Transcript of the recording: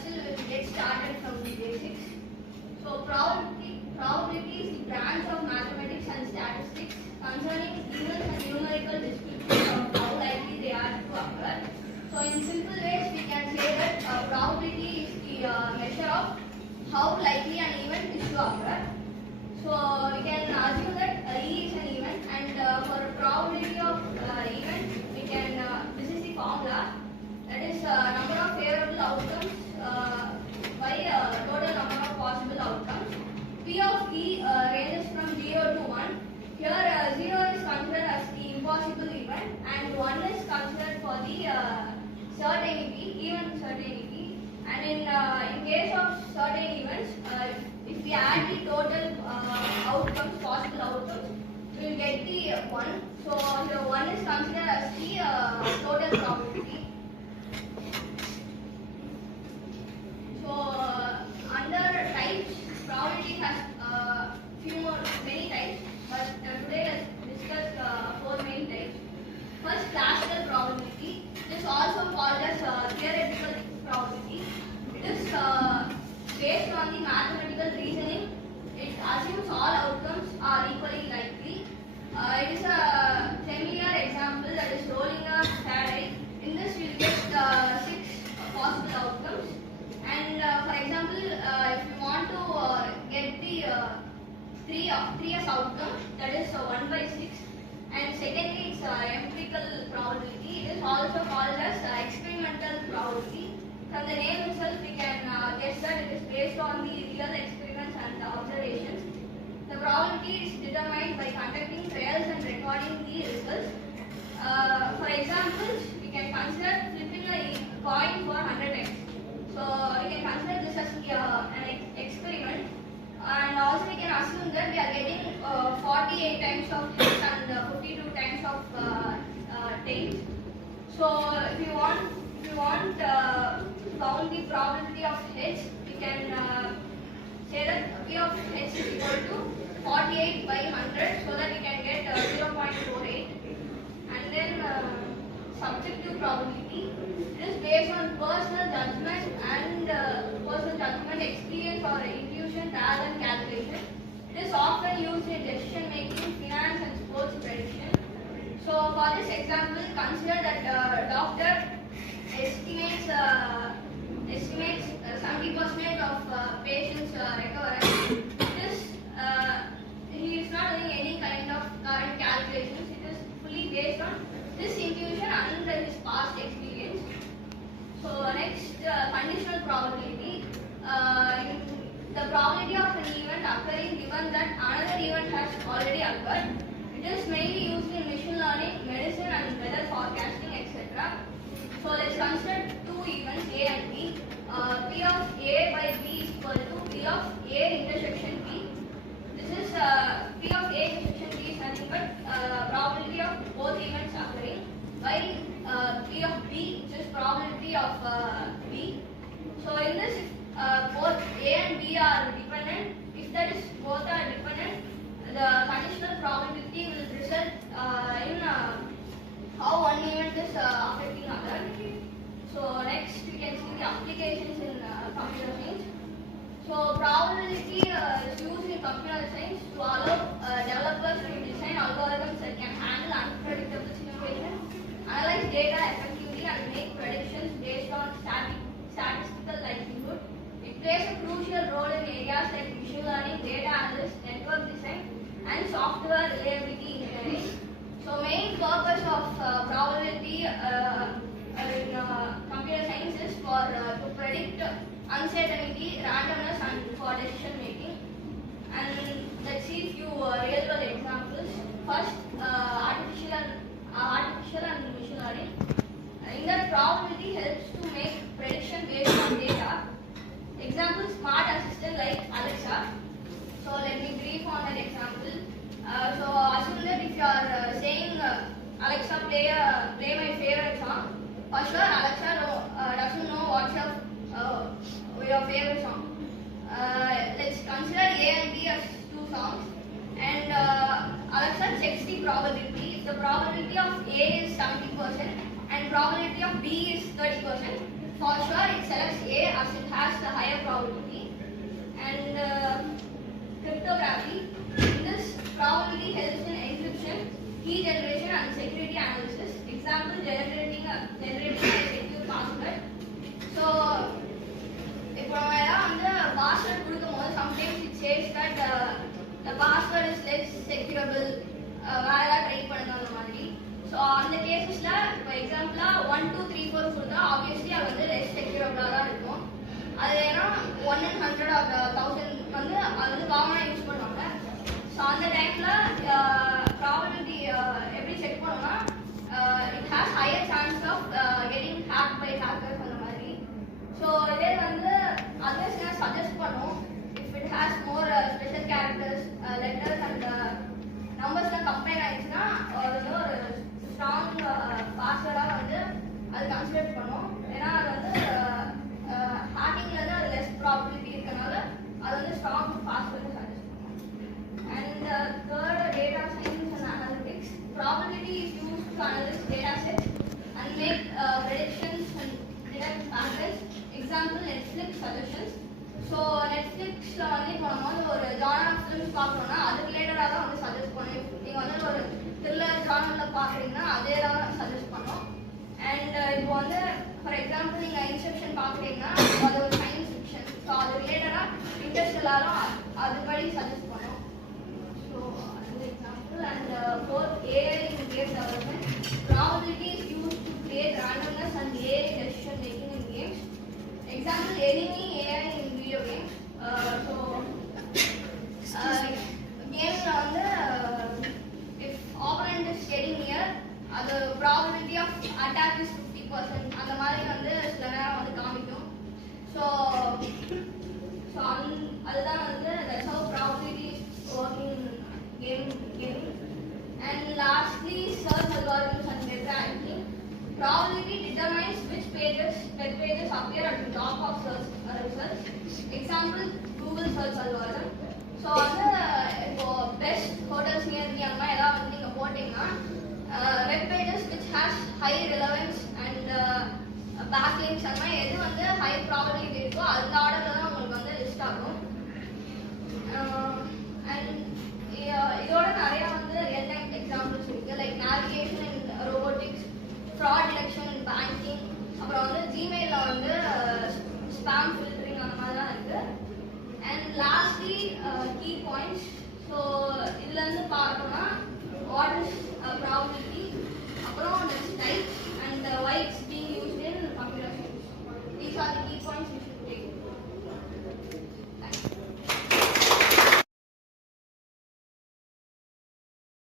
still we'll get started from the basics. So probability is the branch of mathematics and statistics concerning events and numerical descriptions of how likely they are to occur. So in simple ways, we can say that probability is the measure of how likely an event is to occur. So we can assume that E is an event, and for a probability of event, we can this is the formula, that is number of favorable outcomes by total number of possible outcomes. P of E ranges from 0 to 1. Here 0 is considered as the impossible event and 1 is considered for the certainty, even certainty. And in case of certain events, if we add the total outcomes, possible outcomes, we will get the 1. So here 1 is considered as the total probability. So under types, probability has many types, but today let's discuss 4 main types. First, classical probability. This is also called as theoretical probability. It is based on the mathematical reasoning. It assumes all outcomes are equally likely. It is a familiar example, that is rolling a die. In this, we will get 6 possible outcomes. And for example, if you want to get the 3 as outcome, that is 1 by 6. And secondly, it's empirical probability. It is also called as experimental probability. From the name itself, we can guess that it is based on the real experiments and observations. The probability is determined by conducting trials and recording the results. For example, we can consider flipping a coin for 100x. So we can consider this as an experiment, and also we can assume that we are getting 48 times of hits and 52 times of tails. So if you want to count the probability of hits, we can say that P of h is equal to 48 by 100, so that we can get 0.48. And then subjective probability. It is based on personal judgment and experience or intuition rather than calculation. It is often used in decision making, finance and sports prediction. So for this example, consider that doctor estimates 70% of patients recover. He is not doing any kind of current calculations. It is fully based on this intuition and his past experience. So next, conditional probability. The probability of an event occurring given that another event has already occurred. It is mainly used in machine learning, medicine and weather forecasting, etc. So let's consider 2 events, A and B. P of A by B is equal to P of A intersection B. This is P of A intersection B is nothing but probability of both events occurring by P of B, which is probability of B. So in this, if both A and B are dependent, if that is both are dependent, the conditional probability will result in how one event is affecting other. So next we can see the applications in computer science. So probability is used in computer science to allow developers to design algorithms that can handle unpredictable situations, analyze data effectively and make predictions based on statistical likelihood. It plays a crucial role in areas like machine learning, data analysis, network design and software reliability engineering. So main purpose of probability in computer science is to predict uncertainty, randomness and for decision making. And let's see a few real world examples. First, artificial and machine learning. In that, probability helps to make prediction based on data. Example, smart assistant like Alexa. So let me brief on that example. So assume that if you are saying Alexa play my favorite song, for sure Alexa doesn't know what's your favorite song. Let's consider A and B as 2 songs, and Alexa checks the probability. If the probability of A is 70% and probability of B is 30%, for sure it selects A as it has the higher probability. And cryptography, this probability helps in encryption, key generation and security analysis. Example, generating a secure password. So இப்போ நம்ம ஏதாவது வந்து password கொடுக்கும்போது sometimes it says that the password is less securable, வேற ஏதாவது try பண்ணுங்க அந்த மாதிரி. ஸோ அந்த கேசஸ்ல இப்போ எக்ஸாம்பிளா 1 2 3 4 கொடுத்தா ஆப்வியஸ்லி அது வந்து லெஸ் செக்யூரபிளா தான் இருக்கும். அது ஏன்னா 1 in 100 or 1000 வந்து அது வந்து காமனாக யூஸ் பண்ணுவாங்க. ஸோ அந்த டைம்ல ப்ராபபிலிட்டி எப்படி செக் பண்ணோம்னா it has higher chance of getting hacked by hackers அந்த மாதிரி. ஸோ இதே வந்து அதர்ஸ் என்ன சஜஸ்ட் பண்ணும், if it has more special characters, letters and நம்பர்ஸ்லாம் கம்பைன் ஆயிடுச்சுன்னா அது வந்து ஒரு ஸ்ட்ராங் பாஸ்வேர்டாக வந்து அது கன்சிடர் பண்ணும். ஏன்னா அது வந்து ஹேக்கிங்ல வந்து அது லெஸ் ப்ராபபிலிட்டி இருக்கனால அது வந்து ஸ்ட்ராங் பாஸ்வேர்டு சஜஸ்ட் பண்ணும். And third, data science and analytics. Probability is used to analyse data set and make predictions and detect patterns. Example, Netflix suggestions. So நெட்ஃப்ளிக்ஸில் வந்து இப்போ நம்ம வந்து ஒரு ஜானர் ஃபிலிம்ஸ் பார்க்குறோம்னா அது ரிலேட்டடாக தான் வந்து சஜஸ்ட் பண்ணும். நீங்கள் வந்து ஒரு த்ரில்லர் ஜானரில் பார்க்குறீங்கன்னா அதே தான் சஜஸ்ட் பண்ணும். அண்ட் இப்போ வந்து ஃபார் எக்ஸாம்பிள் நீங்கள் இன்ஸ்ட்ரக்ஷன் பார்க்குறீங்கன்னா அது ஒரு சயின்ஸ் ஃபிக்ஷன். ஸோ அது ரிலேட்டடாக இன்ட்ரெஸ்ட் எல்லாரும் அதுபடி சஜஸ்ட் பண்ணும். ஸோ அது example. And fourth, AI in game development. Probability is used to create randomness and AI decision making in games. Example, enemy AI in video games. So games வந்து if opponent is getting near, the probability of attack is 50%. அந்த மாதிரி வந்து சில நேரம் வந்து காமிக்கும். So அதுதான் வந்து that's how probability is working in game. And lastly, search algorithms and web ranking. Probability determines which web pages appear at the top of search results. Example, Google search algorithm. So வந்து இப்போ best hotels near me அந்த மாதிரி ஏதாவது வந்து நீங்கள் போட்டிங்கன்னா web pages which has high relevance and backlinks அந்த மாதிரி எது வந்து high probability இருக்கோ அந்த ஆர்டரில் தான் உங்களுக்கு வந்து லிஸ்ட் ஆகும். அண்ட் இதோட நிறையா வந்து ரியல் டைம் எக்ஸாம்பிள்ஸ் இருக்குது. Like navigation in robotics, fraud detection in banking, அப்புறம் வந்து ஜிமெயிலில் வந்து ஸ்பாம் ஃபில்டரிங் அந்த மாதிரிலாம் இருக்குது. And lastly key points.